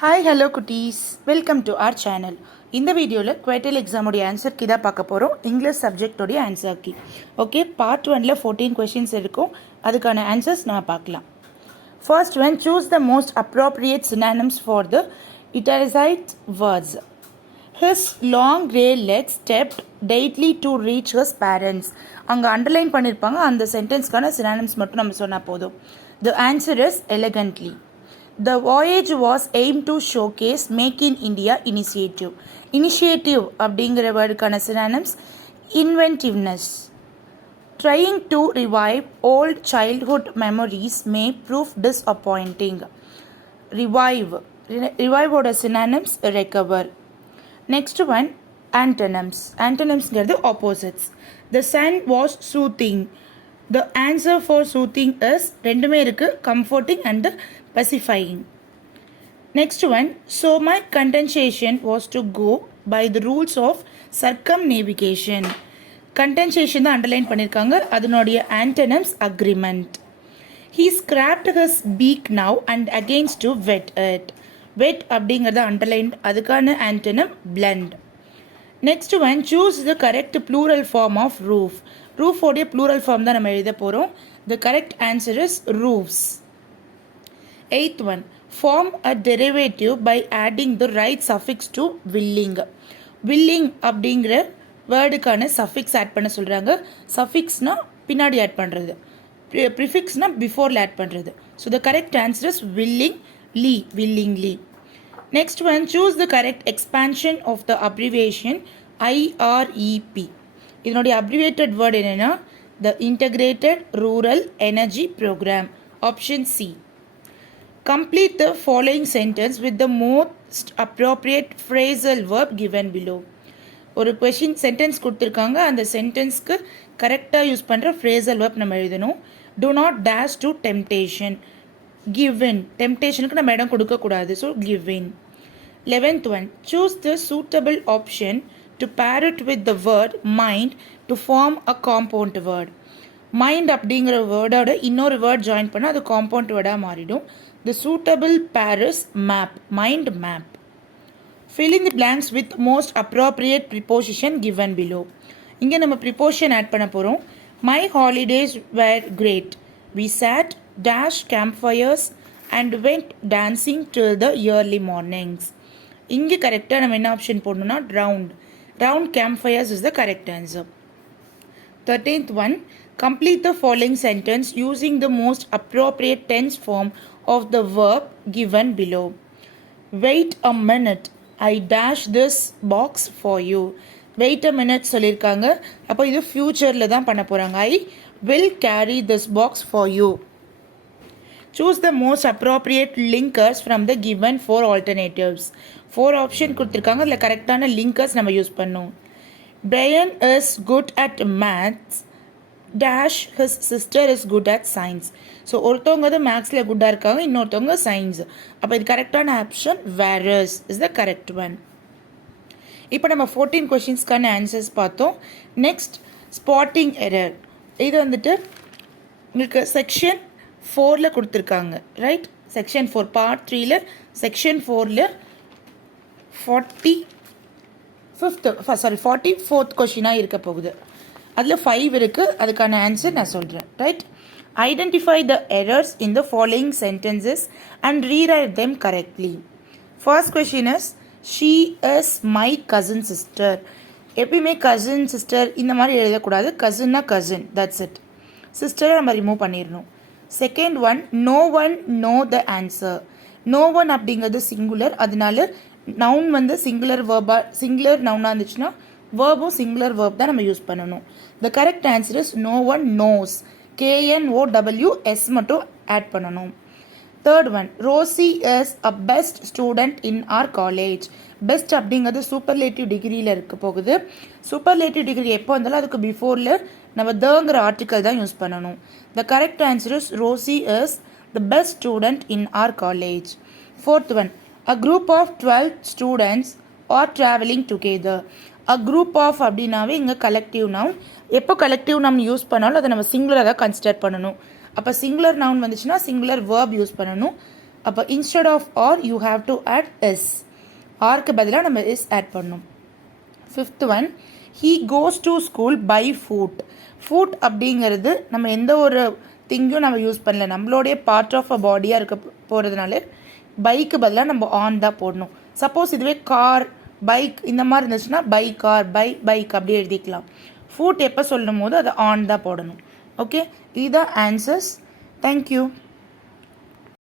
Hi hello குட்டீஸ், welcome to our channel. இந்த வீடியோவில் குவார்டர்லி எக்ஸாமுடைய ஆன்சர் கீ தான் பார்க்க போகிறோம். இங்கிலீஷ் சப்ஜெக்டோடைய ஆன்சர் கீ. ஓகே, பார்ட் 1ல் 14 கொஷின்ஸ் இருக்கும். அதுக்கான ஆன்சர்ஸ் நம்ம பார்க்கலாம். First one, choose the most appropriate synonyms for the italicized words. His long grey legs stepped daintily to reach his parents. அங்கே அண்டர்லைன் பண்ணியிருப்பாங்க. அந்த சென்டென்ஸ்க்கான சினானிம்ஸ் மட்டும் நம்ம சொன்னால் போதும். The answer is elegantly. The voyage was aimed to showcase Make in India initiative. Initiative அப்படிங்கிற வேர்டுக்கான synonyms inventiveness. Trying to revive old childhood memories may prove disappointing. Revive ஓட synonyms recover. Next one, antonyms. Antonymsங்கிறது opposites. The sun was soothing. The answer for soothing is ரெண்டுமே இருக்கு, comforting and pacifying. Next one, so my condensation was to go by the rules of circumnavigation. Condensation தான் underline பண்ணியிருக்காங்க. அதனுடைய antonyms agreement. He scraped his beak now and against to wet it. Wet அப்படிங்கிறத underline, அதுக்கான antonym blend. Next one, choose the correct plural form of roof. Roof உடைய plural form தான் நம்ம எழுத போகிறோம். The correct answer is roofs. Eighth one, form a derivative by adding the right suffix to willing. Willing அப்படிங்கிற வேர்டுக்கான suffix add பண்ண சொல்கிறாங்க. சஃபிக்ஸ்னா பின்னாடி add பண்ணுறது, ப்ரிஃபிக்ஸ்னா பிஃபோரில் ஆட் பண்ணுறது. So the correct answer is willingly. Willingly. Next one, choose the correct expansion of the abbreviation IREP. இதனுடைய abbreviated word என்னென்னா the Integrated Rural Energy Program. Option C. Complete the following sentence with the most appropriate phrasal verb given below. ஒரு question sentence கொடுத்துருக்காங்க. அந்த சென்டென்ஸ்க்கு கரெக்டாக use பண்ணுற phrasal verb நம்ம எழுதணும். Do not dash to temptation. Give in. டெம்டேஷனுக்கு நம்ம இடம் கொடுக்கக்கூடாது. So give in. 11th one, choose the suitable option to pair it with the word mind to form a compound word. Mind அப்படிங்கிற வேர்டோட இன்னொரு word join பண்ணால் அது compound வேர்டாக மாறிடும். The suitable pair is map. Mind map. Fill in the blanks with most appropriate preposition given below. இங்கே நம்ம preposition add பண்ண போகிறோம். My holidays were great. We sat dash campfires and went dancing till the early mornings. இங்கே கரெக்டாக நம்ம என்ன option போடணும்னா round. Round campfires is the correct answer. 13th one, complete the following sentence using the most appropriate tense form of the verb given below. Wait a minute, I dash this box for you. Wait a minute சொல்லியிருக்காங்க. அப்போ இது ஃபியூச்சரில் தான் பண்ண போகிறாங்க. I will carry this box for you. Choose the most appropriate linkers from the given 4 alternatives. 4 option கொடுத்துருக்காங்க. அதில் கரெக்டான லிங்கர்ஸ் நம்ம யூஸ் பண்ணோம். Brian is good at maths dash his sister is good at science. So ஒருத்தவங்க வந்து மேக்ஸில் குட்டாக இருக்காங்க, இன்னொருத்தவங்க சயின்ஸ். அப்போ இது கரெக்டான option whereas is the correct one. இப்போ நம்ம 14 கொஷின்ஸ்க்கான ஆன்சர்ஸ் பார்த்தோம். Next, spotting error. இது வந்துட்டு உங்களுக்கு செக்ஷன் 4ல் கொடுத்துருக்காங்க, ரைட்? செக்ஷன் 4 பார்ட் 3ல் செக்ஷன் 4ல் 44th கொஷினாக இருக்க போகுது. அதில் 5 இருக்குது. அதுக்கான ஆன்சர் நான் சொல்கிறேன், right? Identify the errors in the following sentences and rewrite them correctly. First question is she is my cousin sister. எப்பயுமே கசின் சிஸ்டர் இந்த மாதிரி எழுதக்கூடாது. கசின்னா கசின், தட்ஸ் இட். சிஸ்டரை நம்ம ரிமூவ் பண்ணிடணும். Second one, no one know the answer. No one அப்படிங்கிறது singular, அதனால noun வந்து சிங்குலர் வேர்பாக சிங்குலர் நவுனாக இருந்துச்சுன்னா வேர்பும் சிங்குலர் வேர்ப் தான் நம்ம யூஸ் பண்ணணும். The correct answer is no one knows. KNOWS மட்டும் ஆட் பண்ணணும். Third one, Rosie is a best student in our college. Best அப்படிங்கிறது சூப்பர்லேட்டிவ் டிகிரியில் இருக்க போகுது. சூப்பர்லேட்டிவ் டிகிரி எப்போ வந்தாலும் அதுக்கு பிஃபோரில் நம்ம தங்கிற ஆர்டிக்கல் தான் யூஸ் பண்ணணும். The correct answer is Rosie is the best student in our college. Fourth one, a group of 12 students are traveling together. a group of அப்படின்னாவே இங்கே கலெக்டிவ் நவுன். எப்போ கலெக்டிவ் நவுன் யூஸ் பண்ணாலும் அதை நம்ம சிங்குலராக தான் கன்சிடர் பண்ணணும். அப்போ சிங்குலர் நவுன் வந்துச்சுன்னா சிங்குலர் வேர்ப் யூஸ் பண்ணணும். அப்போ instead of are you have to add s. ஆர்க்கு பதிலாக நம்ம எஸ் ஆட் பண்ணணும். Fifth one, he goes to school by foot. Foot அப்படிங்கிறது நம்ம எந்த ஒரு திங்கும் நம்ம யூஸ் பண்ணல, நம்மளோடைய பார்ட் ஆஃப் அ பாடியாக இருக்க போகிறதுனால பைக்கு பதிலாக நம்ம ஆன் தான் போடணும். சப்போஸ் இதுவே கார் பைக் இந்த மாதிரி இருந்துச்சுன்னா பை கார் பைக் அப்படியே எழுதிக்கலாம். ஃபுட் எப்போ சொல்லும் போது அதை ஆன் தான் போடணும். ஓகே, இதுதான் ஆன்சர்ஸ். தேங்க்யூ.